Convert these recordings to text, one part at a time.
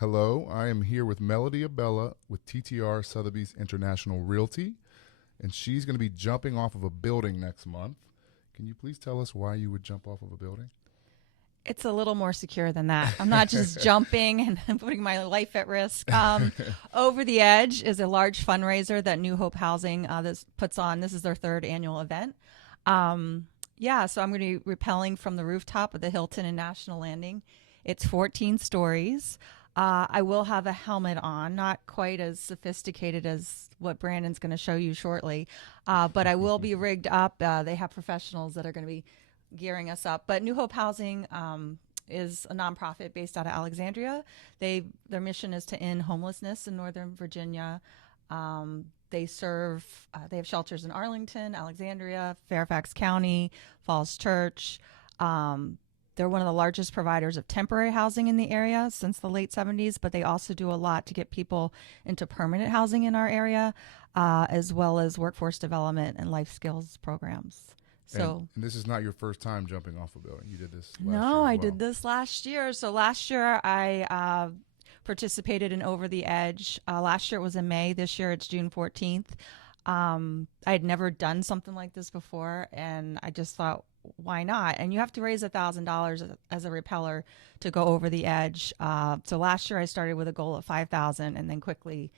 Hello, I am here with Melody Abella with TTR Sotheby's International Realty, and she's going to be jumping off of a building next month. Can you please tell us why you would jump off of a building? It's a little more secure than that. I'm not just jumping and putting my life at risk. Over the Edge is a large fundraiser that New Hope Housing this puts on. This is their third annual event. So I'm going to be rappelling from the rooftop of the Hilton and National Landing. It's 14 stories. I will have a helmet on, not quite as sophisticated as what Brandon's going to show you shortly, but I will be rigged up. They have professionals that are going to be gearing us up. But New Hope Housing is a nonprofit based out of Alexandria. Their mission is to end homelessness in Northern Virginia. They have shelters in Arlington, Alexandria, Fairfax County, Falls Church. They're one of the largest providers of temporary housing in the area since the late 70s, but they also do a lot to get people into permanent housing in our area, as well as workforce development and life skills programs. And this is not your first time jumping off a building. You did this last year No, as well. I did this last year. So last year I participated in Over the Edge. Last year it was in May. This year it's June 14th. I had never done something like this before, and I just thought, why not? And you have to raise $1,000 as a repeller to go over the edge. So last year I started with a goal of $5,000 and then quickly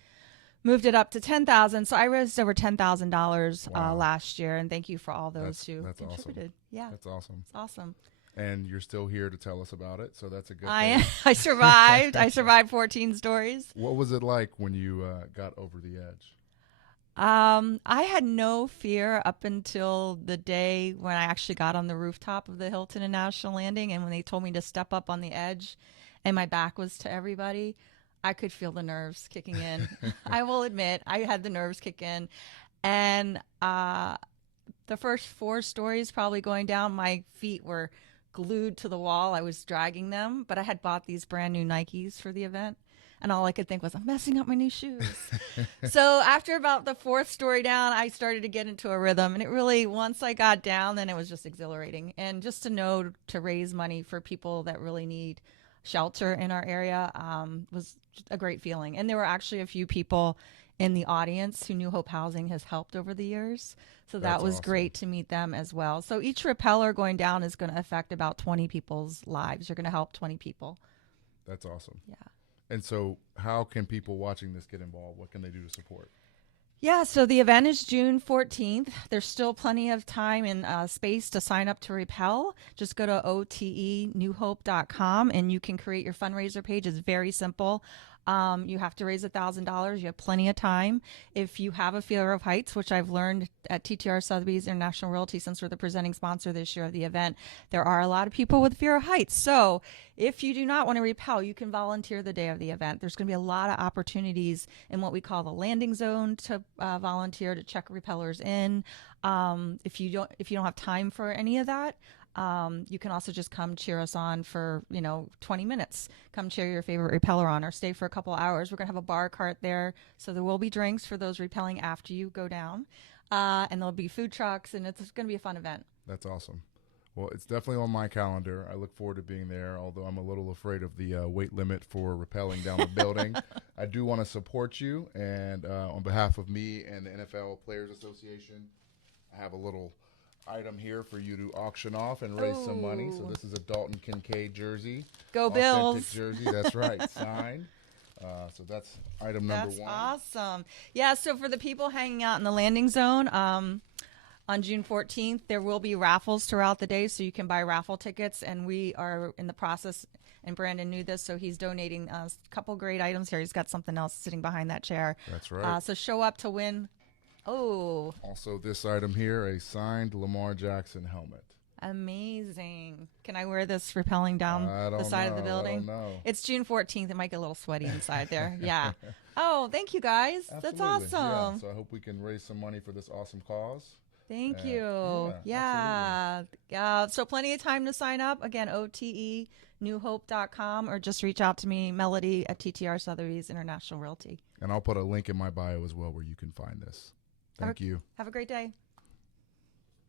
moved it up to $10,000. So I raised over $10,000 last year, and thank you for all those who contributed. Awesome. Yeah, that's awesome. It's awesome. And you're still here to tell us about it, so that's a good I thing. I survived. I survived 14 stories. What was it like when you got over the edge? I had no fear up until the day when I actually got on the rooftop of the Hilton and National Landing, and when they told me to step up on the edge and my back was to everybody, I could feel the nerves kicking in. I will admit I had the nerves kick in. And the first 4 stories probably going down, my feet were glued to the wall. I was dragging them, but I had bought these brand new Nikes for the event. And all I could think was, I'm messing up my new shoes. So after about the 4th story down, I started to get into a rhythm. And it really, once I got down, then it was just exhilarating. And just to know to raise money for people that really need shelter in our area was a great feeling. And there were actually a few people in the audience who New Hope Housing has helped over the years. So that was awesome. Great to meet them as well. So each repeller going down is going to affect about 20 people's lives. You're going to help 20 people. That's awesome. Yeah. And so how can people watching this get involved? What can they do to support? Yeah, so the event is June 14th. There's still plenty of time and space to sign up to rappel. Just go to otenewhope.com and you can create your fundraiser page. It's very simple. You have to raise $1,000. You have plenty of time. If you have a fear of heights, which I've learned at TTR Sotheby's International Realty, since we're the presenting sponsor this year of the event, there are a lot of people with fear of heights. So if you do not want to rappel, you can volunteer the day of the event. There's going to be a lot of opportunities in what we call the landing zone to volunteer to check repellers in. If you don't have time for any of that, you can also just come cheer us on for 20 minutes. Come cheer your favorite repeller on, or stay for a couple hours. We're gonna have a bar cart there, so there will be drinks for those repelling after you go down, and there'll be food trucks, and it's gonna be a fun event. That's awesome. Well, it's definitely on my calendar. I look forward to being there, although I'm a little afraid of the weight limit for rappelling down the building. I do want to support you, and on behalf of me and the NFL Players Association, I have a little item here for you to auction off and raise some money. So this is a Dalton Kincaid jersey. Go Authentic Bills. jersey, that's right, signed. So that's item number 1. That's awesome. Yeah, so for the people hanging out in the landing zone, on June 14th, there will be raffles throughout the day, so you can buy raffle tickets, and we are in the process, and Brandon knew this, so he's donating a couple great items here. He's got something else sitting behind that chair. That's right. So show up to win. Oh. Also this item here, a signed Lamar Jackson helmet. Amazing. Can I wear this rappelling down the side of the building? I don't know. It's June 14th. It might get a little sweaty inside there. Yeah. Oh, thank you guys. Absolutely. That's awesome. Yeah, so I hope we can raise some money for this awesome cause. Thank you. Yeah. So plenty of time to sign up. Again, otenewhope.com, or just reach out to me, Melody at TTR Sotheby's International Realty. And I'll put a link in my bio as well where you can find this. Thank you. Have a great day.